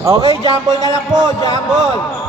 Okay, jumble na lang po, jumble.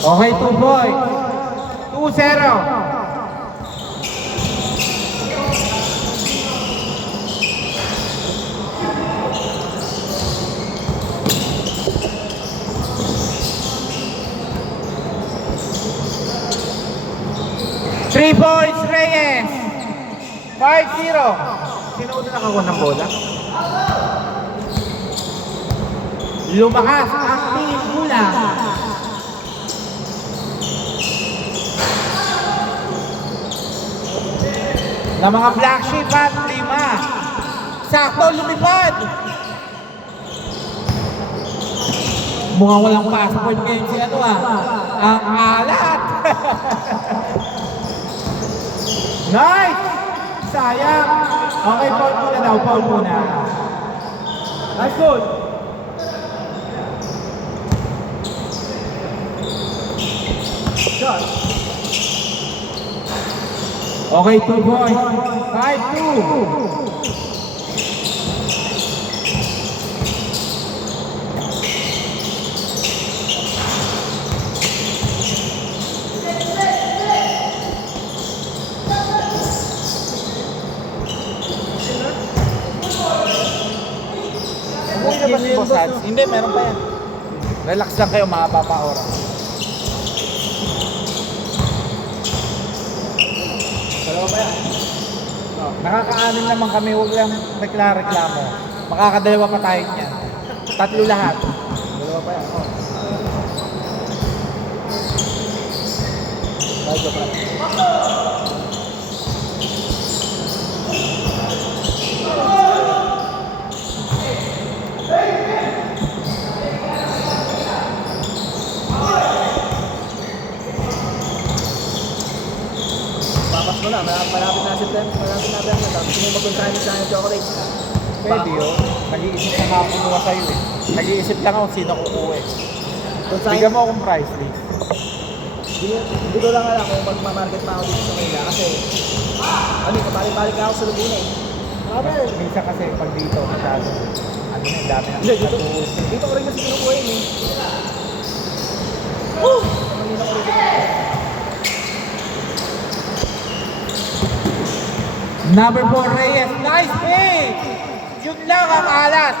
Okay, 2 points. 2-0. Three points, Reyes. 5-0. Sino una nakakuha ng bola? Lumakas ang team Bula. Na mga black sheep at 5. Sakto, lumipad. Mukhang walang passport ngayon si ano ang alat. Nice! Sayang. Okay, foul muna daw, foul muna. Nice goal. Shot. Okay, 2 points. 5-2. Hindi, meron pa yan. Relax lang kayo, mahaba pa oras. Dalawa pa yan. Nakaka-anim naman kami, huwag lang reklamo. Makakadalawa pa tayo niyan. 3 lahat. Dalawa pa yan. Dalawa pa yan. Wala, malapit na September, malapit na September. Tapos may mag-consign sa akin chocolate. Pwede yun. Nag-iisip na nga kinuha sa'yo eh. Nag-iisip lang ako sino kukuha eh. Bigyan mo akong price list. Hindi ko lang alam kung magmamarket pa ako dito sa Manila kasi kapalik-balik ako sa Laguna eh. Minsan kasi pag dito, masyado. Ano na, dami na. Hindi, dito ko rin kasi kinukuha yun eh. Manila ko rin dito. Number 4, Reyes. Nice pick! Yun lang ang alat.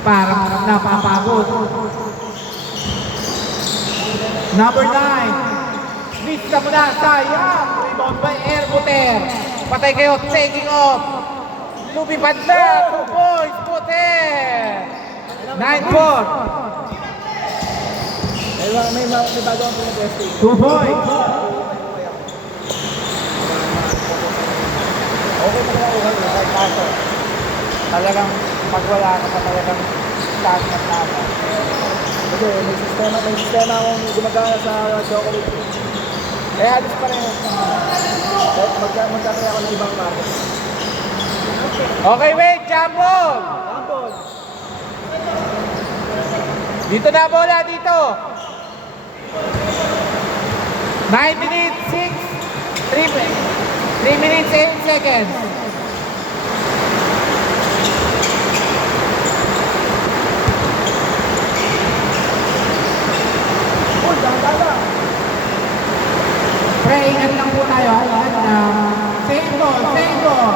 Parang napapagod. Number 9. Miss na muna. Sayang. Rebound by Erbuter. Patay kayo. Taking off. Lumipad na. 2 points. Buter. 9-4. May bago akong pinag-testing. 2 points. Okay pa naman kahit kaso. Talagang pag wala ka pa talagang start na tama. Kasi may sistema akong gumagana sa chocolate. Eh alis pa rin. Kahit magkakaya ako ng ibang market. Okay, wait, jumble! Jumble! Dito na bola, dito! 9 minutes, 3 minutes, 8 seconds. Uy, dahan-dahan! Pre, ingat lang po tayo. Save ball, save ball.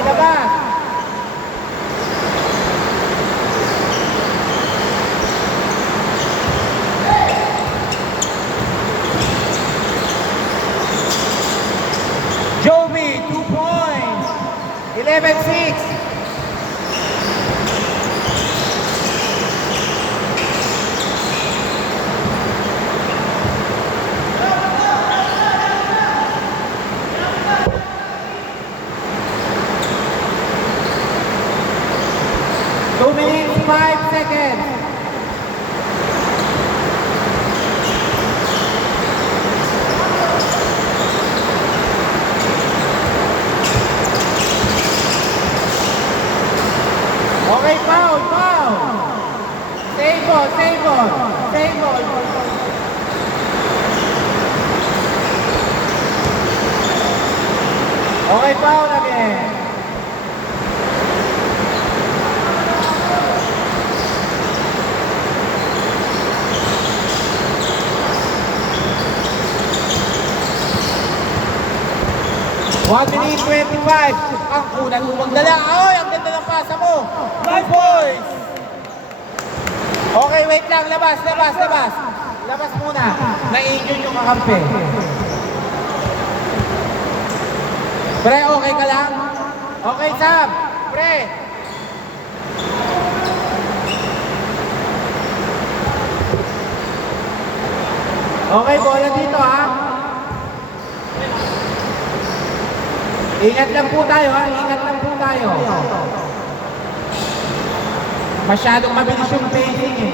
Okay, labas. Joby, 2 points. 11-6. Two minutes, 5 seconds. Okay, foul, foul. Save ball, save ball, save ball. Okay, foul again. One minute 25. Ang kunan mo magdala. Oy, ang ganda ng pasa mo. 2 points. Okay, wait lang. Labas, labas, labas. Labas muna. Na-injure yung kakampi. Pre, okay ka lang? Okay, Sam. Pre. Okay, bola dito ha. Ingat lang po tayo ha, ingat lang po tayo. Masyadong mabilis yung pacing eh.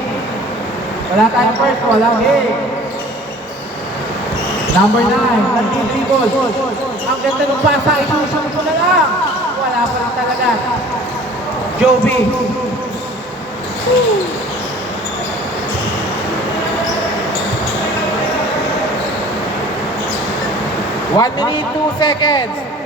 Wala tayong first, wala hey. Number 9, nag-dribble. Ang ganda ng pasa, isusunod ko na lang. Wala pa rin talaga. Joby. 1 minute, 2 seconds.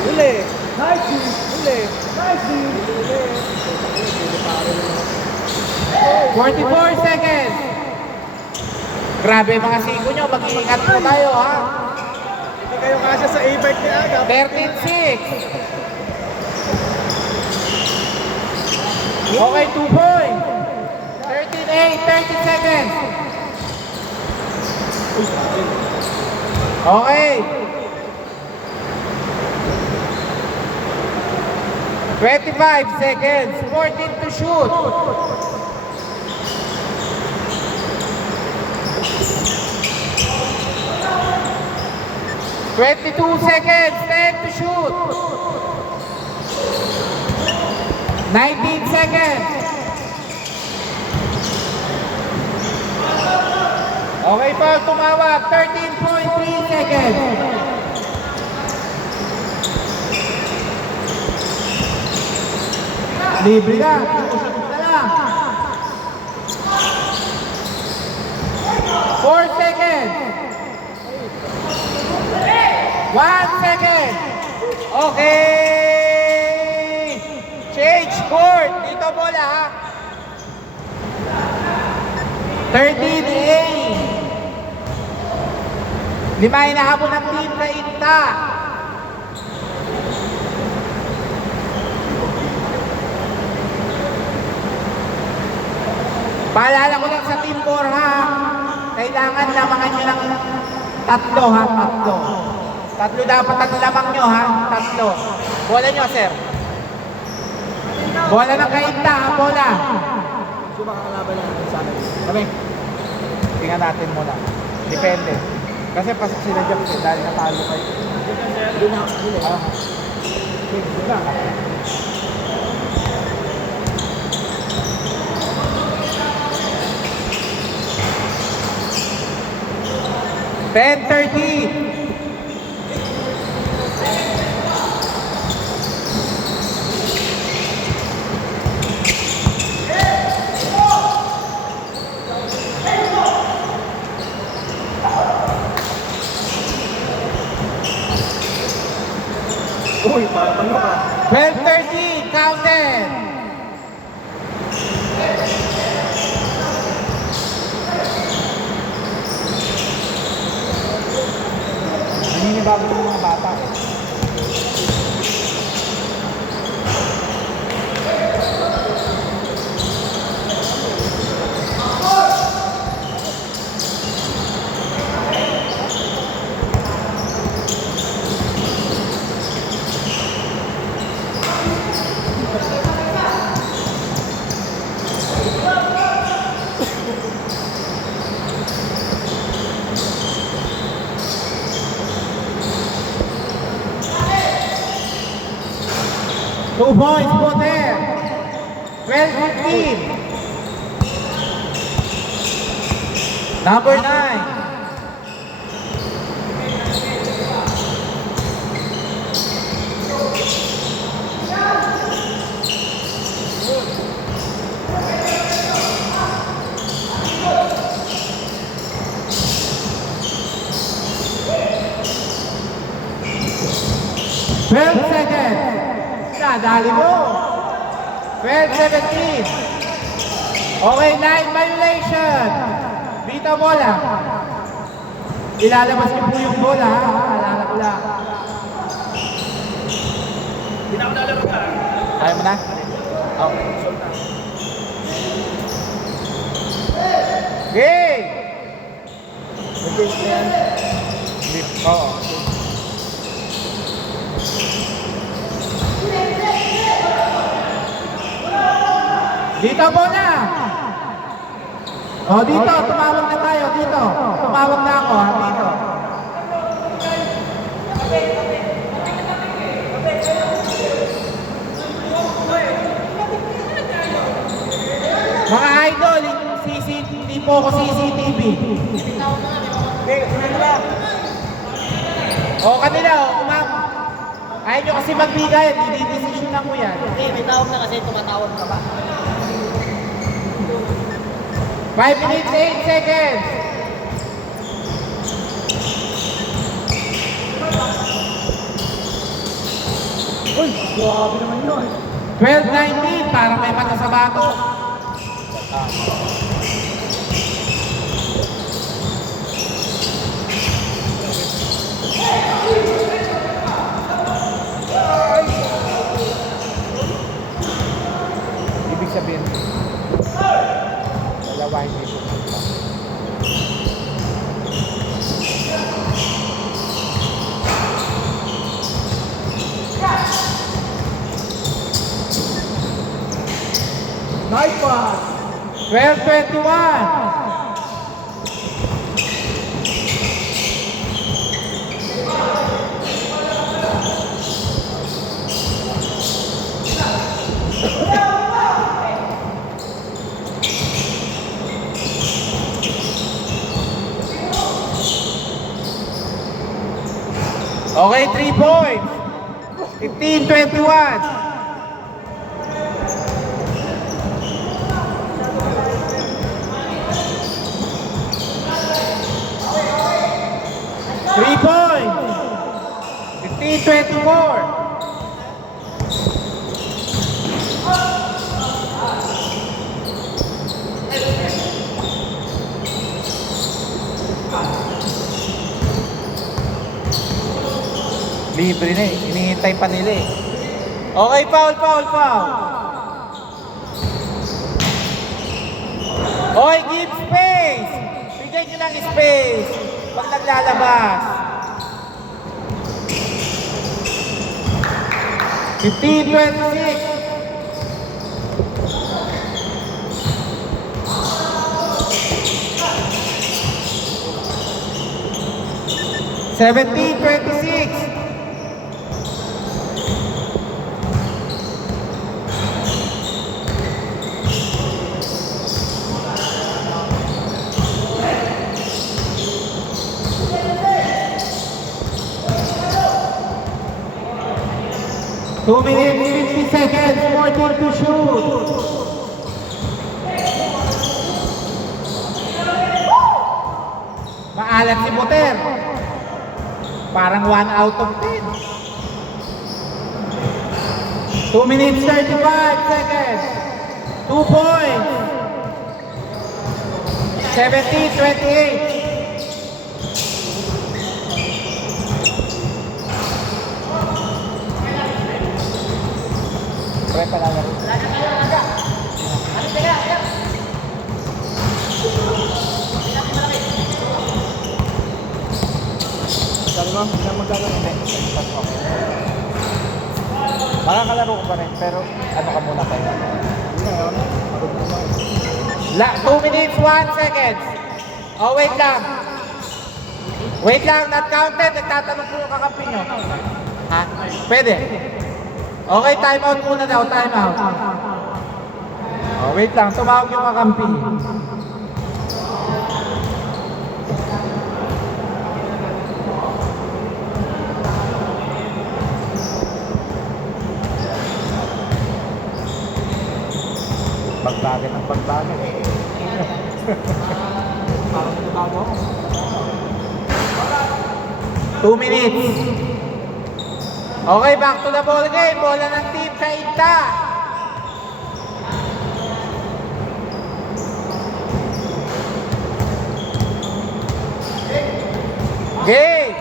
Uli. Nice D. Uli. Nice D. Uli. 44 seconds. Grabe mga siko nyo, mag-iingat po tayo ha. Hindi kayo kasya sa A-bike ni Aga. 13-6. Okay, 2 points. 13-8, 30 seconds. Okay. 25 seconds. 14 to shoot. Twenty-two seconds, 10 to shoot. 19 seconds. Okay, Paul, tumawag. 13.3 seconds. Libre na. Usap na lang. 4 seconds. 1 second. Okay. Change court. Dito bola ha. 13-8. Lima hinahabol ng team na Inta. Paalala ko lang sa team 4 ha. Kailangan lamangan nyo ng tatlo ha. Tatlo dapat ang lamang nyo ha. Tatlo. Bola nyo sir. Bola ng Kainta ha. Bola. So baka kalaban lang sa akin. Sabi. Tingnan natin muna. Depende. Kasi pasok sila dyan dahil natalo kayo. Doon na. Sige lang. Ten 30. Uy, parang ka. 12-13, counted. Naninibago ng mga bata. Two points po there. 12-15. Number 9. Seconds. Dali mo. 12-17. Okay, line violation. Dito bola. Ilalabas niyo po yung bola. Alala ko lang. Hindi na ako lalaro ka. Ayaw mo na? Okay. Game! Nag-game na yan. Oo. Dito bola! O dito, tumawag na tayo. Dito. Tumawag na ako. Dito. Mga idol, CCTV po ko CCTV. O kanila, ayaw nyo kasi magbigay, i-decision na mo yan. Hindi, may tawag na kasi tumatawag ka ba? 5 minutes, 8 seconds. Uy, grabe naman yun. 12-19, parang may mata sa bato. Ibig sabihin, dalawa hindi pumunta. Nice pass. 12-21. Okay, 3 points. 15-21. Three points. 15-24. Libre na eh. Hinihintay pa nila eh. Okay, foul. Okay, give space. Bigyan nyo ng space. Pag naglalabas. 15-26. Seventeen, 26. Two minutes, 50 seconds, 14 to shoot. Maalat si Buter. Parang 1 out of 10. 2 minutes, 35 seconds. 2 points. 17-28. Pre, palalaro. Sabi mo, saan maglalaro? Hindi. Makakalaro ko pa rin, pero ano ka muna kayo? Hindi na yun. Pagod mo na. 2 minutes, 1 seconds. Oh, wait lang. Wait lang, not counted. Nagtatanong po yung kakampi nyo. Ha? Pwede. Okay, time out muna daw, time out. Oh, wait lang, tumawag yung kakampi. Pagbagan ng pagbagan eh. Parang nagbago ako. 2 minutes. Okay, back to the ball game. Bola ng team Kainta. Game.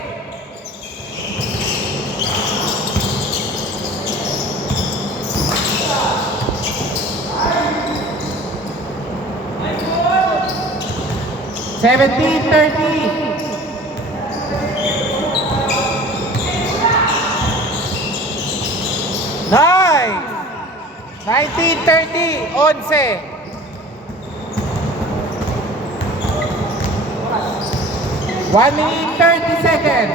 Seventeen, 30. Nice! 19-30, 11. One minute, 30 seconds.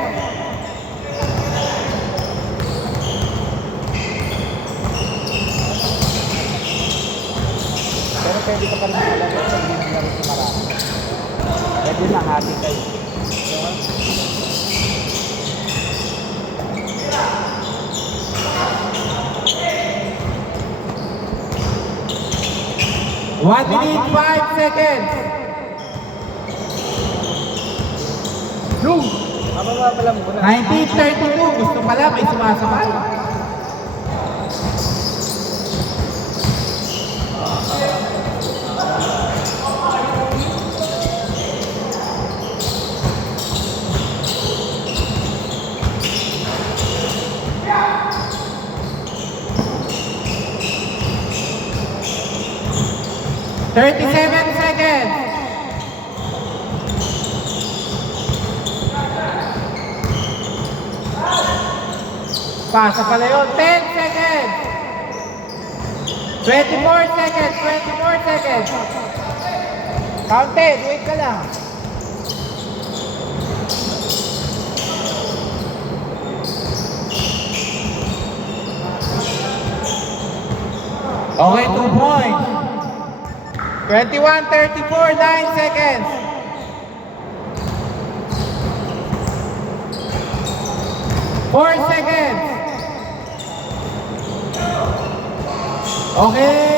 Pero pwede ka pa rin makalaro sa hindi naglaro sa marami. Pwede lang, hati kayo. One minute, 5 seconds. Mababa pala muna. 1932, gusto pala, may sumasabay. Thirty-seven seconds. Pasa pala yun. 10 seconds. 24 seconds. 24 seconds. Counted. Wait ka lang. Okay, 2 points. 21, 34, 9 seconds. Four seconds. Okay.